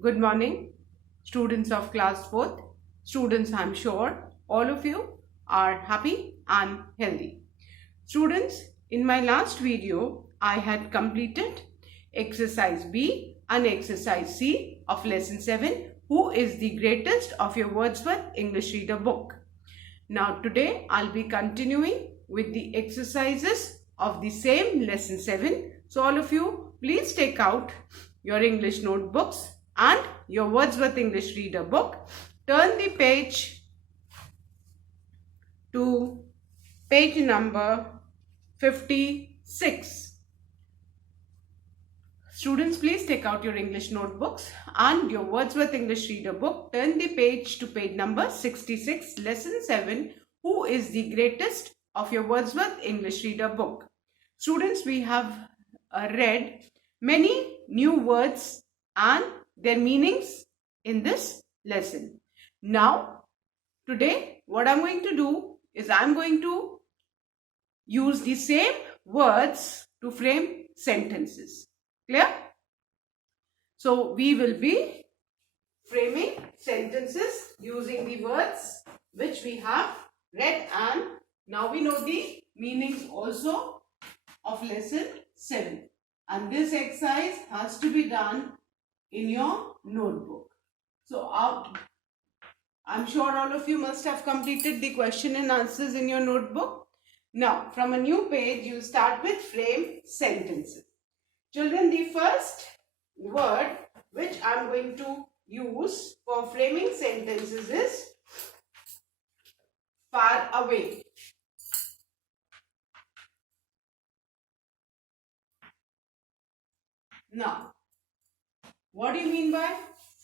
Good morning, students of class 4th. Students, I'm sure all of you are happy and healthy. Students, in my last video, I had completed exercise B and exercise C of lesson 7, Who is the greatest of your Wordsworth English Reader book. Now today, I'll be continuing with the exercises of the same lesson 7. So all of you, please take out your English notebooks and your Wordsworth English Reader book. Turn the page to page number 56. Students, please take out your English notebooks and your Wordsworth English Reader book. Turn the page to page number 66, lesson 7, Who is the greatest of your Wordsworth English Reader book. Students, we have read many new words and their meanings in this lesson. Now, today, what I'm going to do is I'm going to use the same words to frame sentences. Clear? So, we will be framing sentences using the words which we have read, and now we know the meanings also of lesson 7. And this exercise has to be done in your notebook. So, I'm sure all of you must have completed the question and answers in your notebook. Now, from a new page, you start with frame sentences. Children, the first word which I'm going to use for framing sentences is far away. Now, what do you mean by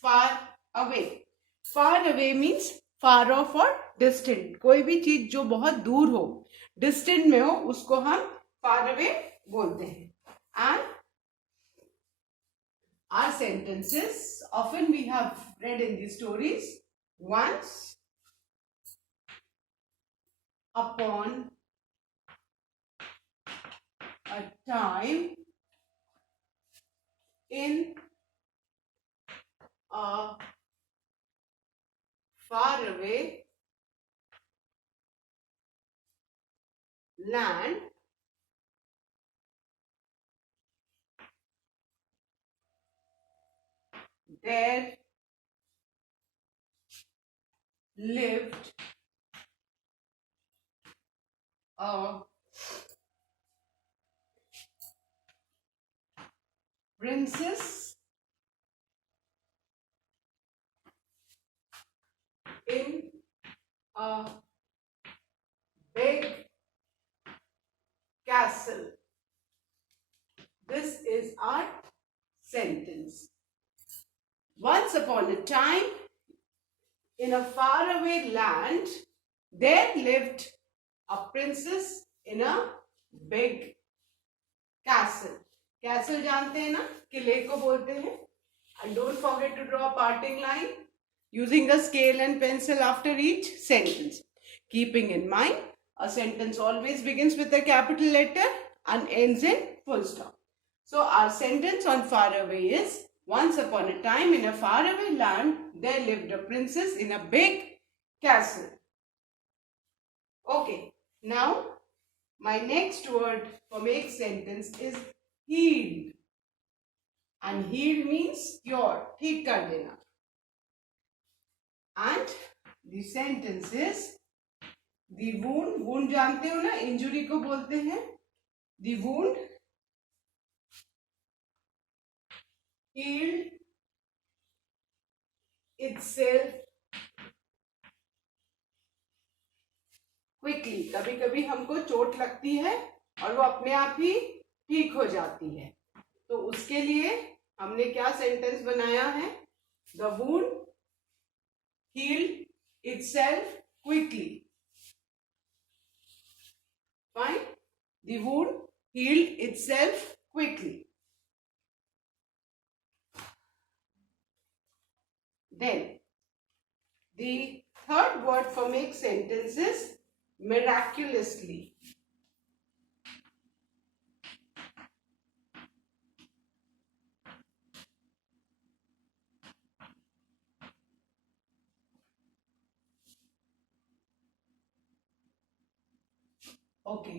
far away? Far away means far off or distant. कोई भी चीज जो बहुत दूर हो, distant में हो, उसको हम far away बोलते हैं. And our sentences, often we have read in the stories, once upon a time in a far away land, there lived a princess in a big castle. This is our sentence. Once upon a time, in a faraway land, there lived a princess in a big castle. Castle जानते हैं ना, किले को बोलते हैं. And don't forget to draw a parting line using a scale and pencil after each sentence. Keeping in mind, a sentence always begins with a capital letter and ends in full stop. So our sentence on far away is, once upon a time in a faraway land, there lived a princess in a big castle. Okay, now my next word for make sentence is healed. And healed means cure, ठीक कर देना. And the sentence is, the wound, wound जानते हो ना, injury को बोलते हैं. The wound healed itself quickly. कभी कभी हमको चोट लगती है और वो अपने आप ही ठीक हो जाती है. तो उसके लिए हमने क्या सेंटेंस बनाया है? The wound healed itself quickly. Fine. The wound healed itself quickly. Then, the third word for make sentence is miraculously. Okay,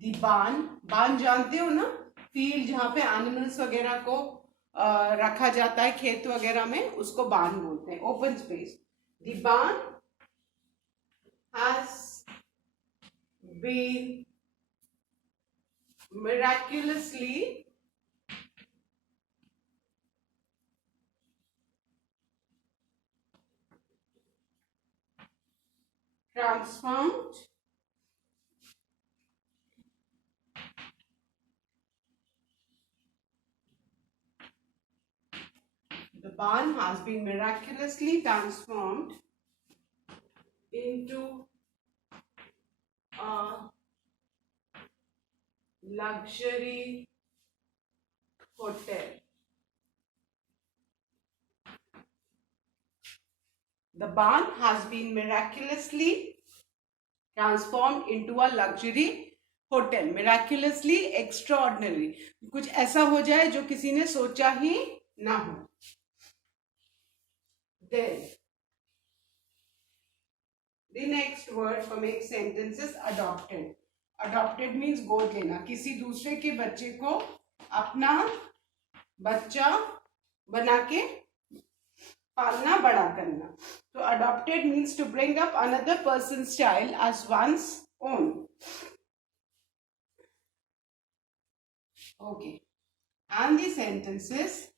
दी बान, बान जानते हो ना, फील्ड जहाँ पे एनिमल्स वगैरह को रखा जाता है खेत वगैरह में, उसको बान बोलते हैं, ओपन स्पेस. दी बान has been miraculously transformed the barn has been miraculously transformed into a luxury hotel. The barn has been miraculously transformed into a luxury hotel. Miraculously, extraordinary. कुछ ऐसा हो जाए जो किसी ने सोचा ही ना हो. Then the next word for make sentence is adopted. Adopted means गोद लेना, किसी दूसरे के बच्चे को अपना बच्चा बना के पालना, बड़ा करना. So adopted means to bring up another person's child as one's own. Okay. And the sentence is,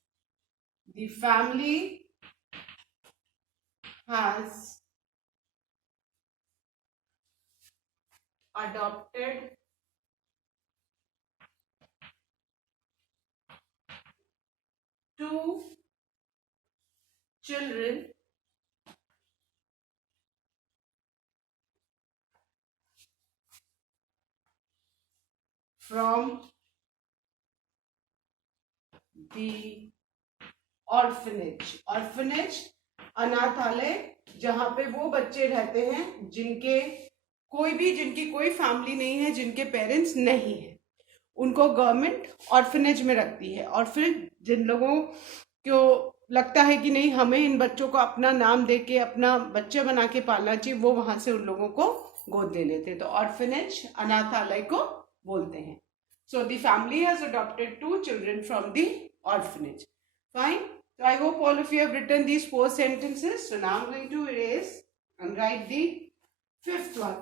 the family has adopted two children from the orphanage. Orphanage अनाथालय, जहाँ पे वो बच्चे रहते हैं जिनकी कोई फैमिली नहीं है, जिनके पेरेंट्स नहीं है, उनको गवर्नमेंट ऑर्फनेज में रखती है. और फिर जिन लोगों को लगता है कि नहीं, हमें इन बच्चों को अपना नाम देके अपना बच्चा बना के पालना चाहिए, वो वहां से उन लोगों को गोद ले लेते हैं. तो ऑर्फनेज अनाथालय को बोलते हैं. So the family has adopted two children from the orphanage. Fine. So I hope all of you have written these 4 sentences. So now I'm going to erase and write the 5th one.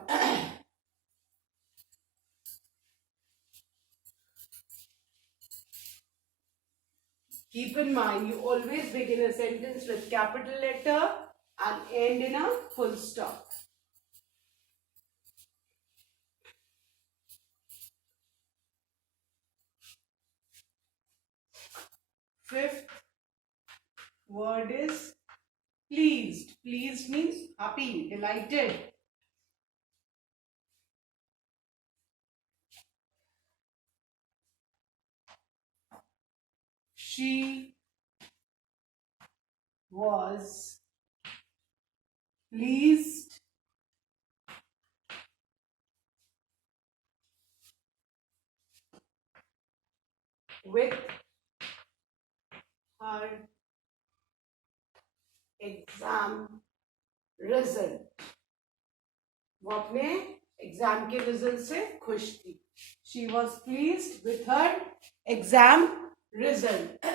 Keep in mind, you always begin a sentence with capital letter and end in a full stop. Fifth word is pleased. Pleased means happy, delighted. She was pleased with her exam result. वो अपने exam के result से खुश थी. She was pleased with her exam result.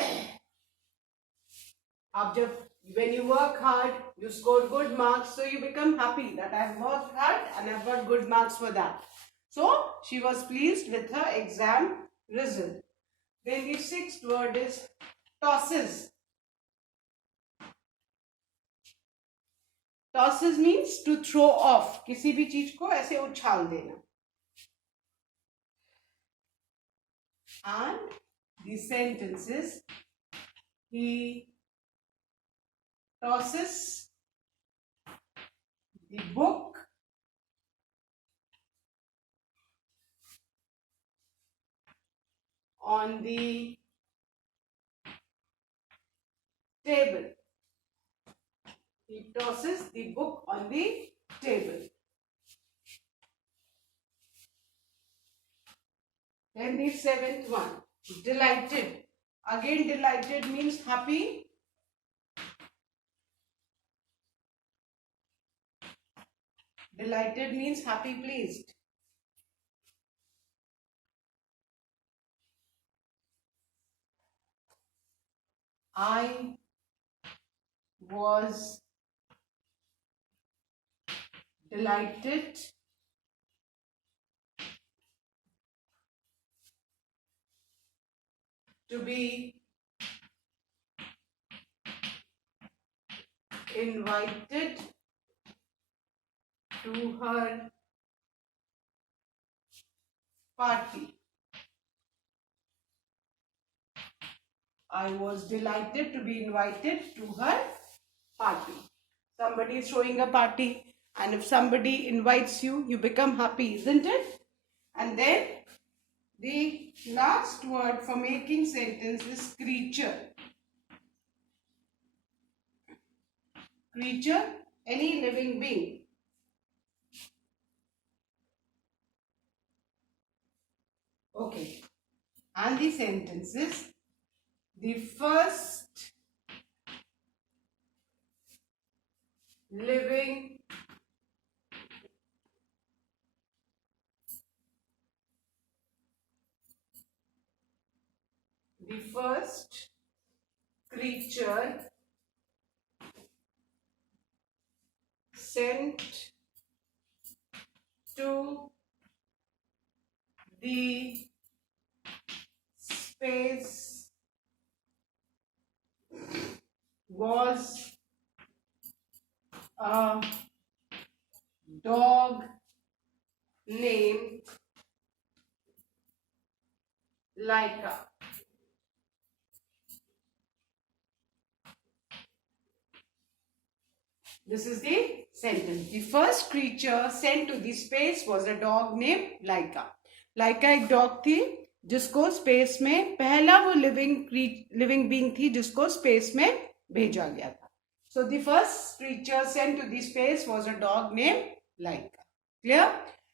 अब जब when you work hard, you score good marks, so you become happy that I've worked hard and I've got good marks for that. So she was pleased with her exam result. Then the 6th word is tosses. Tosses means to throw off, किसी भी चीज को ऐसे उछाल देना. And the sentence is, he tosses the book on the table. He tosses the book on the table. Then the 7th one, delighted. Again, delighted means happy. Delighted means happy, pleased. I was delighted to be invited to her party. I was delighted to be invited to her party. Somebody is throwing a party, and if somebody invites you, you become happy, isn't it? And then the last word for making sentence is creature. Creature, any living being. Okay. And the sentence is the first living creature sent to the space was a dog named Laika. This is the sentence. The first creature sent to the space was a dog named Laika. Laika एक dog थी जिसको space में पहला वो living being थी जिसको space में भेजा गया था. So the first creature sent to the space was a dog named Laika. Clear?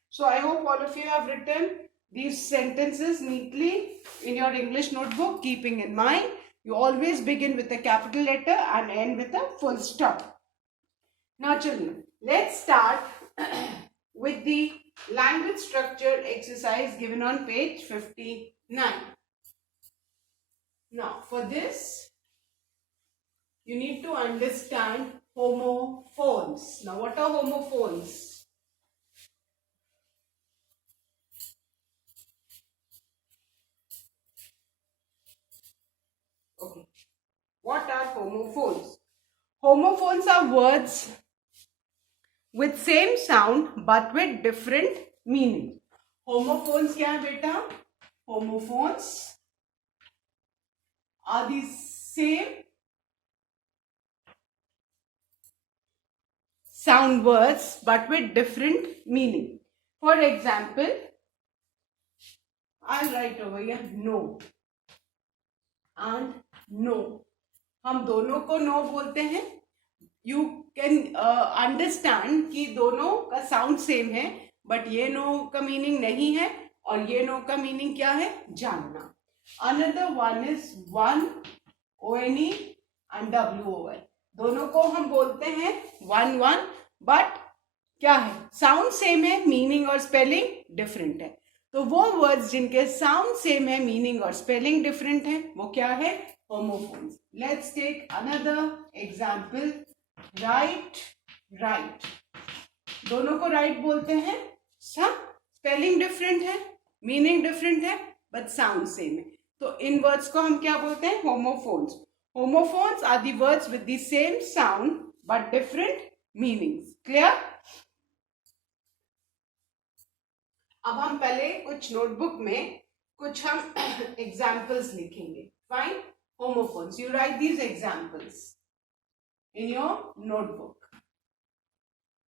So I hope all of you have written these sentences neatly in your English notebook, keeping in mind you always begin with a capital letter and end with a full stop. Now children, let's start with the language structure exercise given on page 59. Now for this, you need to understand homophones. Now what are homophones? Okay. What are homophones? Homophones are words with same sound but with different meaning. Homophones क्या है बेटा? Homophones are the same sound words but with different meaning. For example, I'll write over here no and no. हम दोनों को no बोलते हैं. You can understand कि दोनों का साउंड सेम है, बट ये नो का मीनिंग नहीं है और ये नो का मीनिंग क्या है? जानना. Another one is one, O-N-E and W-O-N. दोनों को हम बोलते हैं वन वन, बट क्या है? साउंड सेम है, मीनिंग और स्पेलिंग डिफरेंट है. तो वो वर्ड्स जिनके साउंड सेम है, मीनिंग और स्पेलिंग डिफरेंट है, वो क्या है? Homophones. Let's take another example. Right, right. दोनों को राइट बोलते हैं, सब स्पेलिंग डिफरेंट है, मीनिंग डिफरेंट है, बट साउंड सेम है. तो इन वर्ड्स को हम क्या बोलते हैं? Homophones. Homophones are the words with the same sound but different meanings. Clear? अब हम पहले कुछ नोटबुक में कुछ हम एग्जाम्पल्स लिखेंगे. Fine. Homophones. You write these examples in your notebook,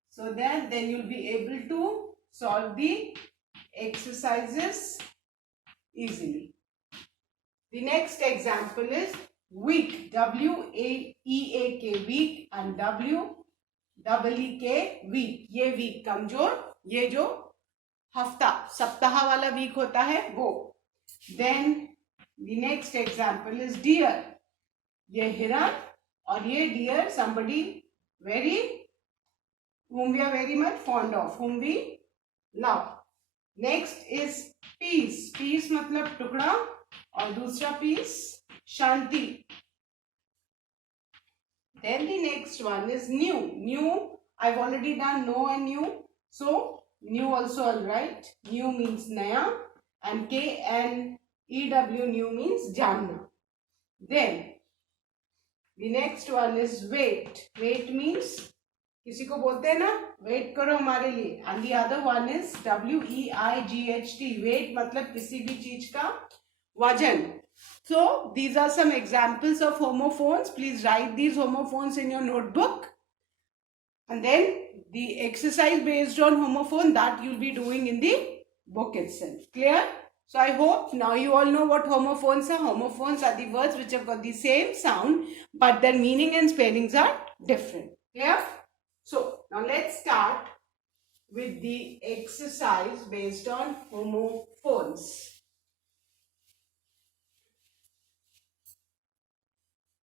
so that then you'll be able to solve the exercises easily. The next example is week. W-A-E-A-K, week, and W-E-E-K, week. ये week कमजोर, ये जो हफ्ता सप्ताह वाला week होता है वो. Then the next example is deer. ये हिरण और ये deer somebody very whom we are very much fond of, whom we love. Next is peace. Peace मतलब टुकड़ा और दूसरा peace Shanti. Then the next one is new. New, I've already done no and new. So new also I'll write. New means naya and K-N-E-W new means janna. Then the next one is wait. Wait means किसी को बोलते हैं ना wait करो हमारे लिए. And the other one is W-E-I-G-H-T. Wait मतलब किसी भी चीज का वजन. So these are some examples of homophones. Please write these homophones in your notebook. And then the exercise based on homophone that you'll be doing in the book itself. Clear? So I hope now you all know what homophones are. Homophones are the words which have got the same sound but their meaning and spellings are different. Clear? So now let's start with the exercise based on homophones.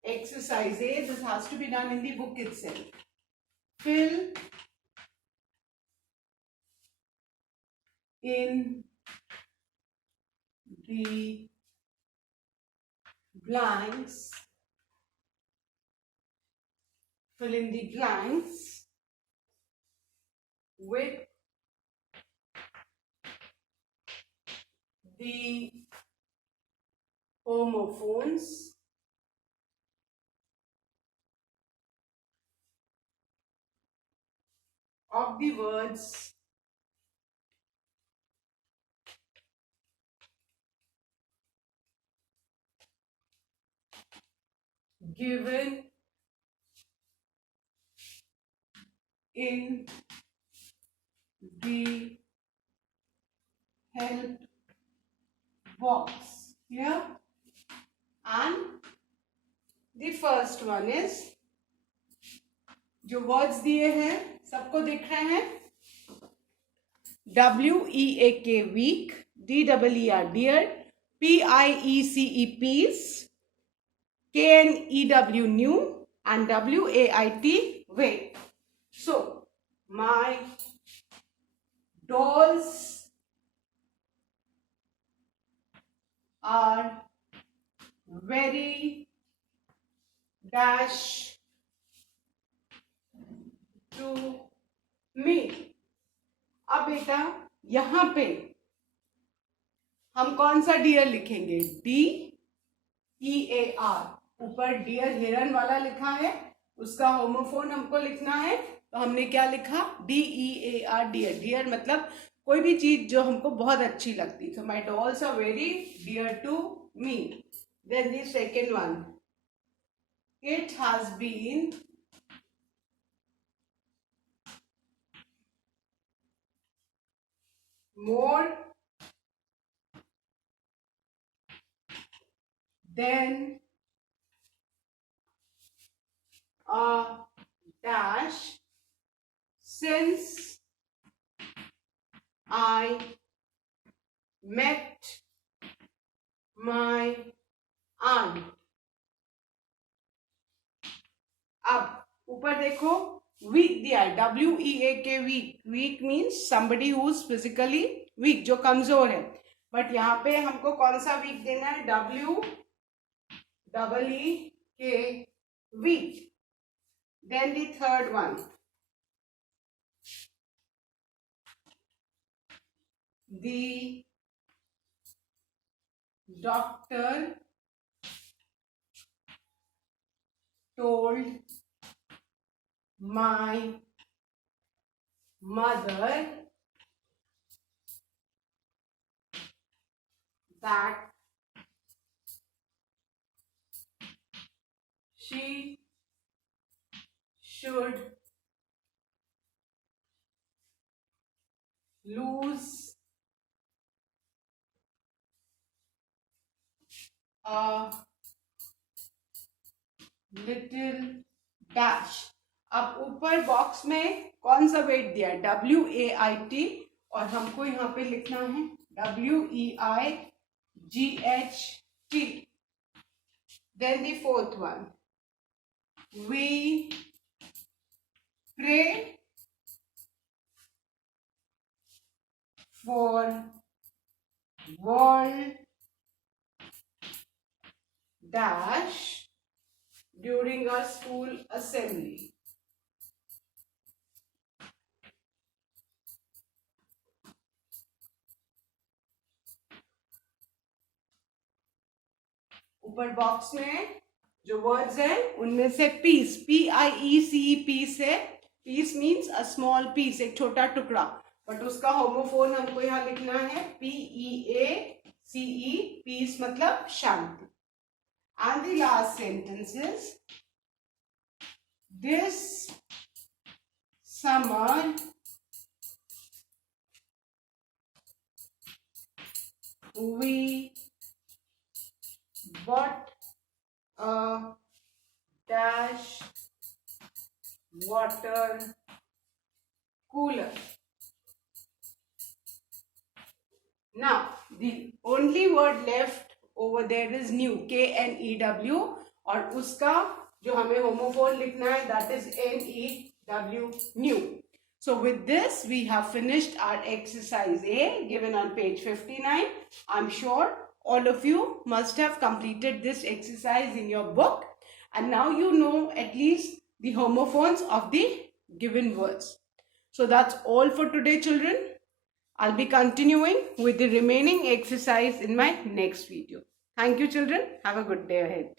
Exercise A, this has to be done in the book itself. Fill in the blanks. Fill in the blanks with the homophones of the words given in the help box here. And the first one is जो words दिए हैं सबको दिख रहे हैं. W-E-A-K weak, D-E-E-R dear, P-I-E-C-E peace, K-N-E-W new and W-A-I-T wait. So my dolls are very dash to me. अब बेटा यहां पे हम कौन सा डियर लिखेंगे? D-E-A-R. ऊपर डियर हिरन वाला लिखा है, उसका होमोफोन हमको लिखना है. तो हमने क्या लिखा? D-E-A-R dear. डियर मतलब कोई भी चीज जो हमको बहुत अच्छी लगती. So my dolls are very dear to me. Then the second one, it has been more than a dash since I met my aunt. अब ऊपर देखो weak दिया है, W-E-A-K weak. Weak means somebody who is physically weak, जो कमजोर है. But यहाँ पे हमको कौन सा weak देना है? W-E-E-K weak. Then the third one, the doctor told my mother that she should lose a little dash. अब ऊपर बॉक्स में कौन सा वेट दिया है? W-A-I-T और हमको यहाँ पे लिखना है W-E-I-G-H-T. Then the fourth one, we pray during our school assembly. ऊपर बॉक्स में जो वर्ड्स हैं उनमें से पीस, PIECE, पीस है. Piece means a small piece, एक छोटा टुकड़ा, बट उसका होमोफोन हमको यहाँ लिखना है PEACE, पीस मतलब शांति. And the last sentence is, this summer we bought a dash water cooler. Now, the only word left over there is new, KNEW, और उसका जो हमें होमोफोन लिखना है that is NEW, new. So with this we have finished our exercise A given on page 59. I'm sure all of you must have completed this exercise in your book, and now you know at least the homophones of the given words. So that's all for today, children. I'll be continuing with the remaining exercise in my next video. Thank you, children. Have a good day ahead.